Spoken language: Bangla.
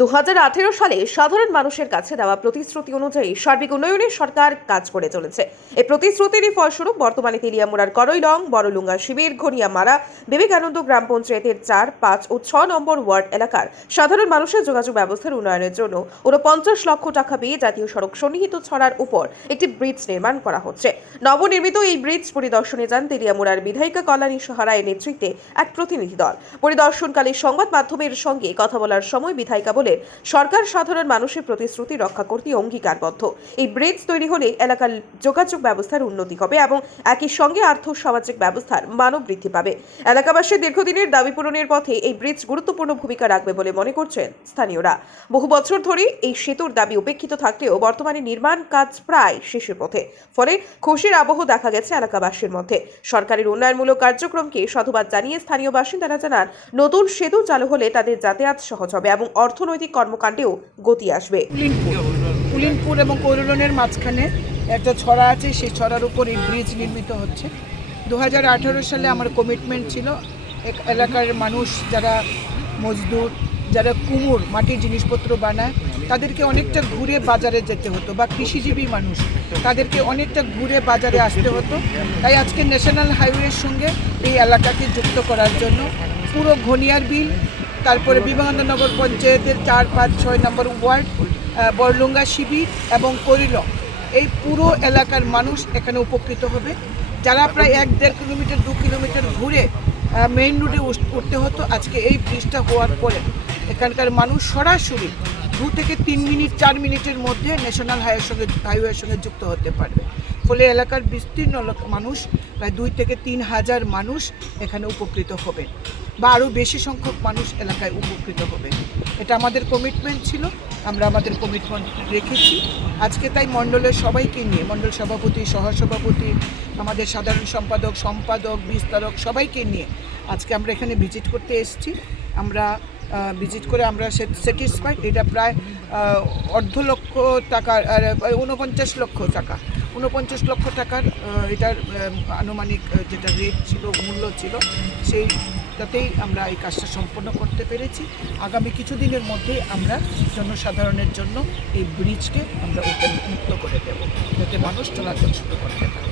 2018 সালে সাধারণ মানুষের কাছে দেওয়া প্রতিশ্রুতি অনুযায়ী সার্বিক উন্নয়নে সরকার কাজ করে চলেছে। এই প্রতিশ্রুতিরই ফলস্বরূপ বর্তমানে তেলিয়ামুড়ার করইলং, বড়লুঙ্গা শিবির, ঘনিয়ামারা, বিবেকানন্দ গ্রাম পঞ্চায়েতের 4, 5 ও 6 নম্বর ওয়ার্ড এলাকার সাধারণ মানুষের যোগাযোগ ব্যবস্থার উন্নয়নের জন্য 49 লক্ষ টাকা পেয়ে জাতীয় সড়ক সন্নিহিত ছড়ার উপর একটি ব্রিজ নির্মাণ করা হচ্ছে। নবনির্মিত এই ব্রিজ পরিদর্শনে যান তেলিয়ামুড়ার বিধায়িকা কল্যাণী সাহারায়ের নেতৃত্বে এক প্রতিনিধি দল। পরিদর্শনকালে সংবাদ মাধ্যমের সঙ্গে কথা বলার সময় বিধায়িকা বলেন, সরকার সাধারণ মানুষের প্রতিশ্রুতি রক্ষা করতে অঙ্গীকারবদ্ধ। এই ব্রিজ তৈরি হলে এলাকার যোগাযোগ ব্যবস্থার উন্নতি হবে এবং একই সঙ্গে আর্থ সামাজিক ব্যবস্থার মানও বৃদ্ধি পাবে। এলাকাবাসীর দীর্ঘদিনের দাবি পূরণের পথে এই ব্রিজ গুরুত্বপূর্ণ ভূমিকা রাখবে বলে মনে করছেন স্থানীয়রা। বহু বছর ধরে এই সেতুর দাবি উপেক্ষিত থাকলেও বর্তমানে নির্মাণ কাজ প্রায় শেষের পথে, ফলে খুশির আবহ দেখা গেছে এলাকাবাসীর মধ্যে। সরকারের উন্নয়নমূলক কার্যক্রমকে সাধুবাদ জানিয়ে স্থানীয় বাসিন্দারা জানান, নতুন সেতু চালু হলে তাদের যাতায়াত সহজ হবে এবং অর্থনৈতিক কর্মকাণ্ডেও গতি আসবে। কুলিনপুর এবং কৈরলনের মাঝখানে একটা ছড়া আছে, সেই ছড়ার উপর এই ব্রিজ নির্মিত হচ্ছে। 2018 সালে আমার কমিটমেন্ট ছিল এলাকার মানুষ যারা মজদুর, যারা কুমোর মাটির জিনিসপত্র বানায়, তাদেরকে অনেকটা ঘুরে বাজারে যেতে হতো, বা কৃষিজীবী মানুষ তাদেরকে অনেকটা ঘুরে বাজারে আসতে হতো। তাই আজকে ন্যাশনাল হাইওয়ের সঙ্গে এই এলাকাকে যুক্ত করার জন্য পুরো ঘনিয়ার বিল, তারপরে বিবেকানন্দনগর পঞ্চায়েতের 4, 5, 6 নম্বর ওয়ার্ড, বড়লুঙ্গা শিবির এবং কৈরলং, এই পুরো এলাকার মানুষ এখানে উপকৃত হবে। যারা প্রায় 1-1.5 কিলোমিটার 2 কিলোমিটার ঘুরে মেইন রোডে উঠতে হতো, আজকে এই ব্রিজটা হওয়ার পরে এখানকার মানুষ সরাসরি 2 থেকে 3 মিনিট 4 মিনিটের মধ্যে ন্যাশনাল হাইওয়ের সঙ্গে যুক্ত হতে পারবে। ফলে এলাকার বিস্তীর্ণ মানুষ, প্রায় 2 থেকে 3 হাজার মানুষ এখানে উপকৃত হবে, বা আরও বেশি সংখ্যক মানুষ এলাকায় উপকৃত হবে। এটা আমাদের কমিটমেন্ট ছিল, আমরা আমাদের কমিটমেন্ট রেখেছি। আজকে তাই মণ্ডলের সবাইকে নিয়ে, মণ্ডল সভাপতি, সহসভাপতি, আমাদের সাধারণ সম্পাদক, বিস্তারক সবাইকে নিয়ে আজকে আমরা এখানে ভিজিট করতে এসেছি। আমরা ভিজিট করে আমরা স্যাটিসফাইড। এটা প্রায় 1.5 লক্ষ টাকার, 49 লক্ষ টাকা, 49 লক্ষ টাকার এটার আনুমানিক যেটা রেট ছিল, মূল্য ছিল, সেইটাতেই আমরা এই কাজটা সম্পন্ন করতে পেরেছি। আগামী কিছুদিনের মধ্যেই আমরা জনসাধারণের জন্য এই ব্রিজকে আমরা মুক্ত করে দেব, যাতে মানুষ চলাচল শুরু করতে পারে।